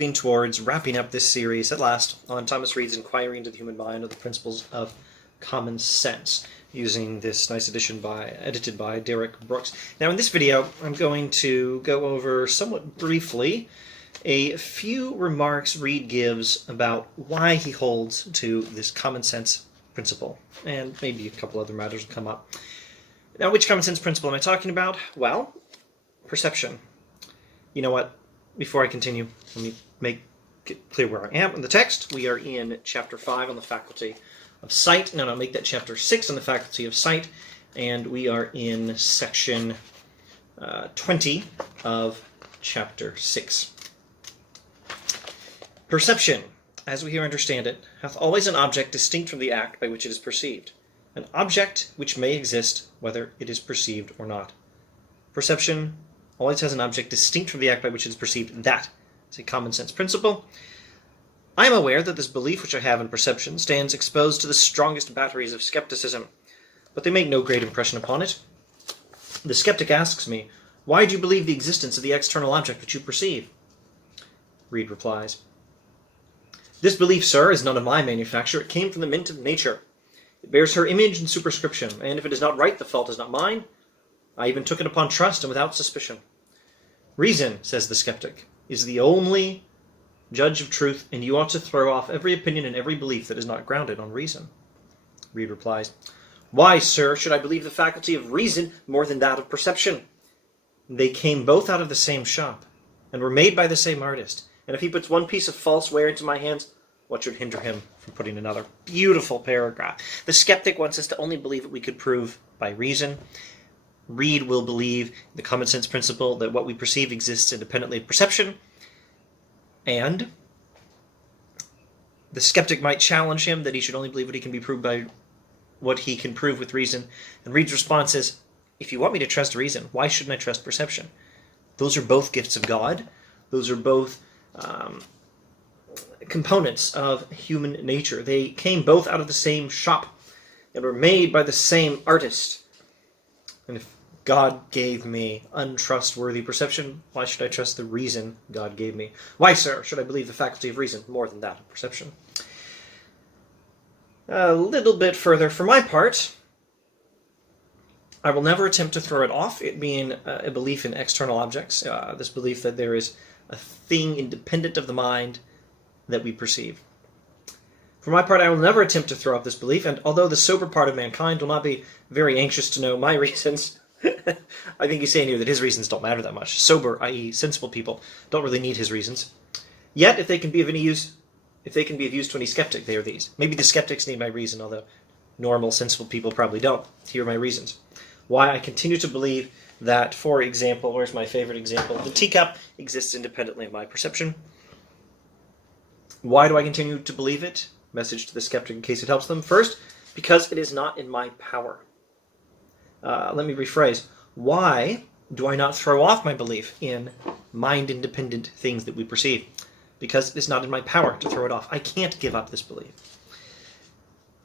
moving towards wrapping up this series at last on Thomas Reid's Inquiry into the Human Mind of the Principles of Common Sense, using this nice edition edited by Derek Brooks. Now in this video, I'm going to go over somewhat briefly a few remarks Reid gives about why he holds to this common sense principle, and maybe a couple other matters will come up. Now, which common sense principle am I talking about? Well, perception. You know what? Before I continue, let me make it clear where I am in the text. We are in chapter 5 on the faculty of sight. No, make that chapter 6 on the faculty of sight. And we are in section 20 of chapter 6. Perception, as we here understand it, hath always an object distinct from the act by which it is perceived. An object which may exist whether it is perceived or not. Perception always has an object distinct from the act by which it is perceived. That is a common sense principle. I am aware that this belief which I have in perception stands exposed to the strongest batteries of skepticism, but they make no great impression upon it. The skeptic asks me, why do you believe the existence of the external object which you perceive? Reid replies, this belief, sir, is none of my manufacture. It came from the mint of nature. It bears her image and superscription, and if it is not right, the fault is not mine. I even took it upon trust and without suspicion. Reason, says the skeptic, is the only judge of truth, and you ought to throw off every opinion and every belief that is not grounded on reason. Reid replies, why, sir, should I believe the faculty of reason more than that of perception? They came both out of the same shop, and were made by the same artist, and if he puts one piece of false ware into my hands, what should hinder him from putting another? Beautiful paragraph. The skeptic wants us to only believe what we could prove by reason. Reid will believe the common sense principle that what we perceive exists independently of perception, and the skeptic might challenge him that he should only believe what he can be proved by what he can prove with reason. And Reid's response is, if you want me to trust reason, why shouldn't I trust perception? Those are both gifts of God. Those are both components of human nature. They came both out of the same shop and were made by the same artist. And if God gave me untrustworthy perception, why should I trust the reason God gave me? Why, sir, should I believe the faculty of reason more than that of perception? A little bit further, for my part, I will never attempt to throw it off, it being a belief in external objects, this belief that there is a thing independent of the mind that we perceive. For my part, I will never attempt to throw off this belief, and although the sober part of mankind will not be very anxious to know my reasons, I think he's saying here that his reasons don't matter that much. Sober, i.e. sensible people, don't really need his reasons. Yet, if they can be of any use, if they can be of use to any skeptic, they are these. Maybe the skeptics need my reason, although normal, sensible people probably don't. Here are my reasons. Why I continue to believe that, for example, where's my favorite example? The teacup exists independently of my perception. Why do I continue to believe it? Message to the skeptic in case it helps them. First, because it is not in my power. Let me rephrase. Why do I not throw off my belief in mind-independent things that we perceive? Because it is not in my power to throw it off. I can't give up this belief.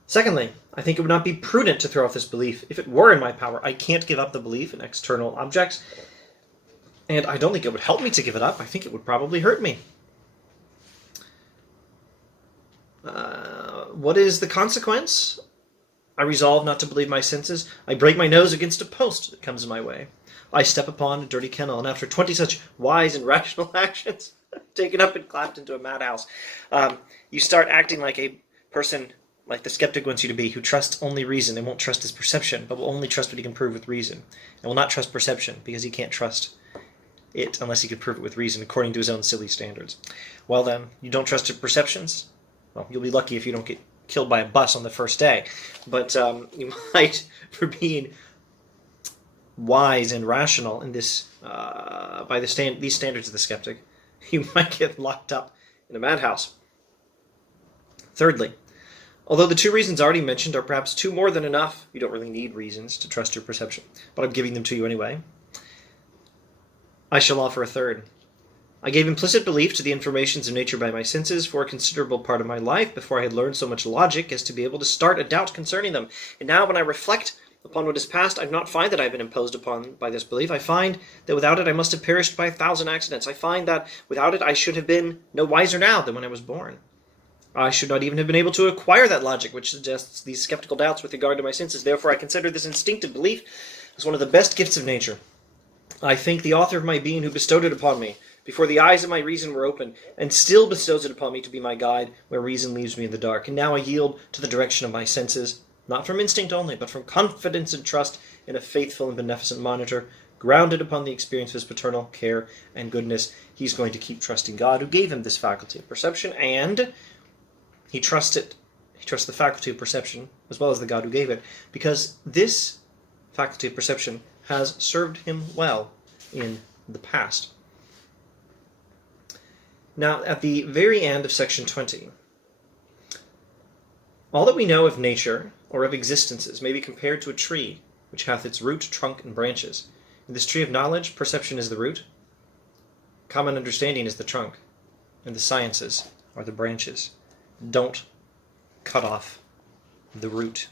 Secondly, I think it would not be prudent to throw off this belief if it were in my power. I can't give up the belief in external objects, and I don't think it would help me to give it up. I think it would probably hurt me. What is the consequence? I resolve not to believe my senses. I break my nose against a post that comes in my way. I step upon a dirty kennel, and after 20 such wise and rational actions, taken up and clapped into a madhouse, you start acting like a person like the skeptic wants you to be, who trusts only reason and won't trust his perception, but will only trust what he can prove with reason, and will not trust perception because he can't trust it unless he can prove it with reason according to his own silly standards. Well then, you don't trust your perceptions? Well, you'll be lucky if you don't get killed by a bus on the first day, but you might, for being wise and rational in this, by these standards of the skeptic, you might get locked up in a madhouse. Thirdly, although the two reasons already mentioned are perhaps two more than enough, you don't really need reasons to trust your perception, but I'm giving them to you anyway. I shall offer a third. I gave implicit belief to the informations of nature by my senses for a considerable part of my life before I had learned so much logic as to be able to start a doubt concerning them. And now when I reflect Upon what is past, I do not find that I have been imposed upon by this belief. I find that without it I must have perished by 1,000 accidents. I find that without it I should have been no wiser now than when I was born. I should not even have been able to acquire that logic which suggests these skeptical doubts with regard to my senses. Therefore I consider this instinctive belief as one of the best gifts of nature. I thank the author of my being who bestowed it upon me, before the eyes of my reason were open, and still bestows it upon me to be my guide where reason leaves me in the dark. And now I yield to the direction of my senses, not from instinct only, but from confidence and trust in a faithful and beneficent monitor, grounded upon the experience of his paternal care and goodness. He's going to keep trusting God, who gave him this faculty of perception, and he trusts the faculty of perception as well as the God who gave it, because this faculty of perception has served him well in the past. Now, at the very end of section 20, all that we know of nature or of existences may be compared to a tree which hath its root, trunk, and branches. In this tree of knowledge, perception is the root, common understanding is the trunk, and the sciences are the branches. Don't cut off the root.